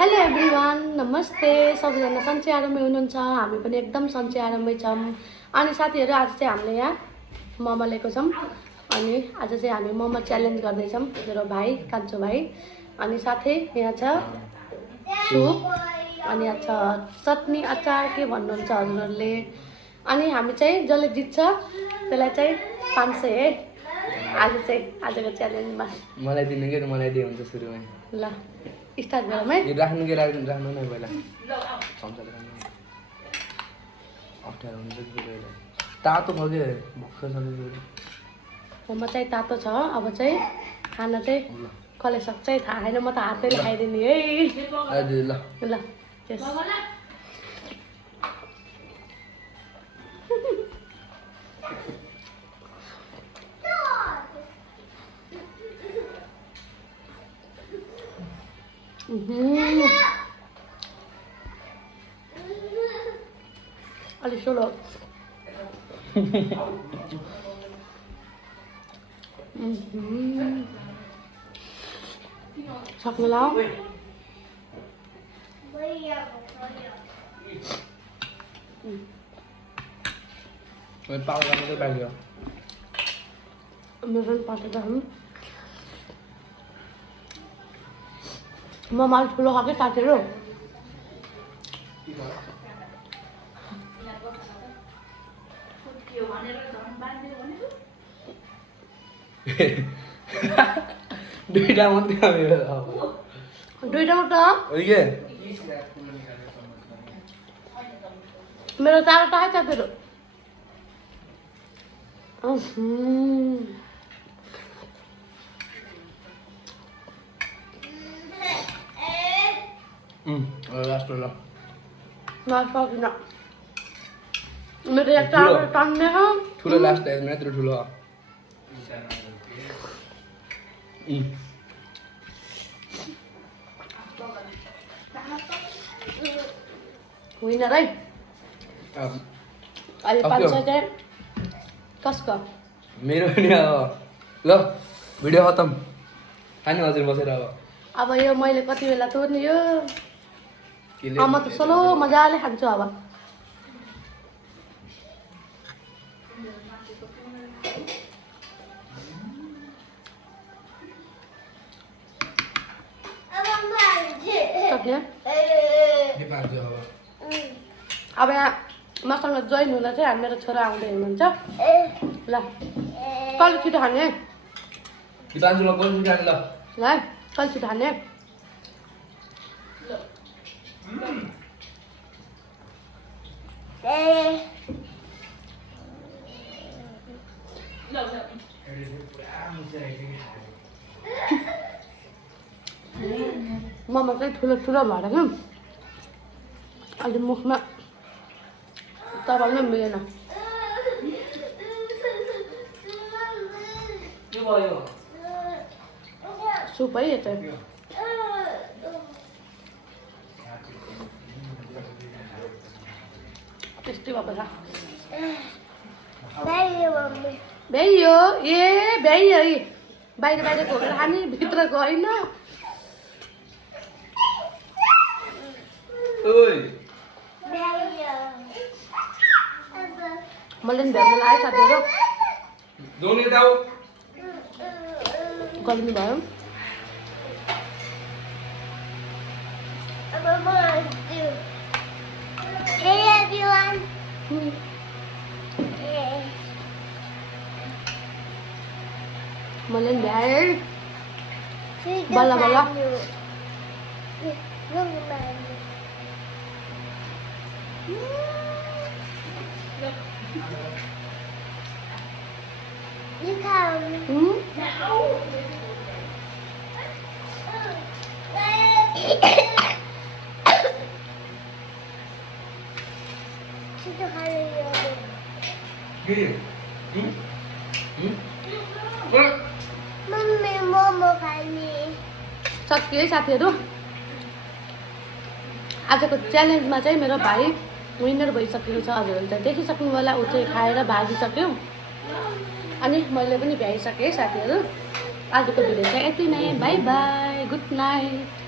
Hello everyone, नमस्ते। सबैजना सन्चै आरामै हुनुहुन्छ? हामी पनि एकदम सन्चै आरामै छौँ। अनि साथीहरू, आज चाहिँ हामीले यहाँ मोमो लिएको छौँ। अनि आज चाहिँ हामी मोमो च्यालेन्ज गर्दैछौँ, मेरो भाइ, कान्छो भाइ। अनि साथै यहाँ छ सुप, अनि यहाँ छ चटनी, अचार, के भन्नुहुन्छ हजुरहरूले। अनि हामी चाहिँ जसले जित्छ त्यसलाई चाहिँ 500 है। आज चाहिँ आजको च्यालेन्जमा मलाई दिनु के मलाई दिए हुन्छ सुरुमै। ल स्टार्ट गरौँ है। यो राख्नु के राख्नु न पहिला चम्चाले राख्नु अप्ठ्यारो हुन्छ कि पहिला तातो भयो के भक्क छ मोमो चाहिँ तातो छ। अब चाहिँ खाना चाहिँ कसले सक्छ थाहा छैन, म त हातैले खाइदिने है। ल ल त्यस अलि सोलो सक्नु ल। पाउ गर्नु चाहिँ बाहिर मेरो पनि पाटेर मोमो अलिक ठुलो खाएँ साथीहरू। दुईटा मात्रै मेरो दुईटा मात्र के मेरो 4वटा है साथीहरू। लास्ट ल नसकिन मेरो एक चार टन्ने हो ठुलो लास्ट टाइम यत्रो ठुलो विनर है। अहिले 500 चाहिँ कसको? मेरो पनि अब ल भिडियो खतम। खानु हजुर बसेर अब यो मैले कति बेला तोड्ने यो। म त सोलो मजाले खान्छु अब। अब यहाँ मसँग जोइन हुन चाहिँ मेरो छोरा आउँदै हुनुहुन्छ। ल कहिले छिटो खाने है? ल कहिले छिटो खाने? मोमो चाहिँ ठुलो ठुलो भएर क्या अहिले मुखमा चबाउन मिलेन। सुप है यो चाहिँ। टेस्टी भएको छ। भ्याइयो ए भ्याइयो है। बाहिर बाहिर घोकेर खाने, भित्रको होइन। मैले पनि भ्याउनु लाग्यो साथीहरू। गर्नु भयो। मैले पनि भ्याएँ बल्ल बल्ल। मम्मी मोमो खाने सकियो है साथीहरू। आजको च्यालेन्जमा चाहिँ मेरो भाइ विनर भइसकेको छ। हजुरहरूले चाहिँ देखिसक्नु होला, ऊ चाहिँ खाएर भागिसक्यो। अनि मैले पनि भ्याइसकेँ साथीहरू। आजको भिडियो चाहिँ यति नै। By by, good night.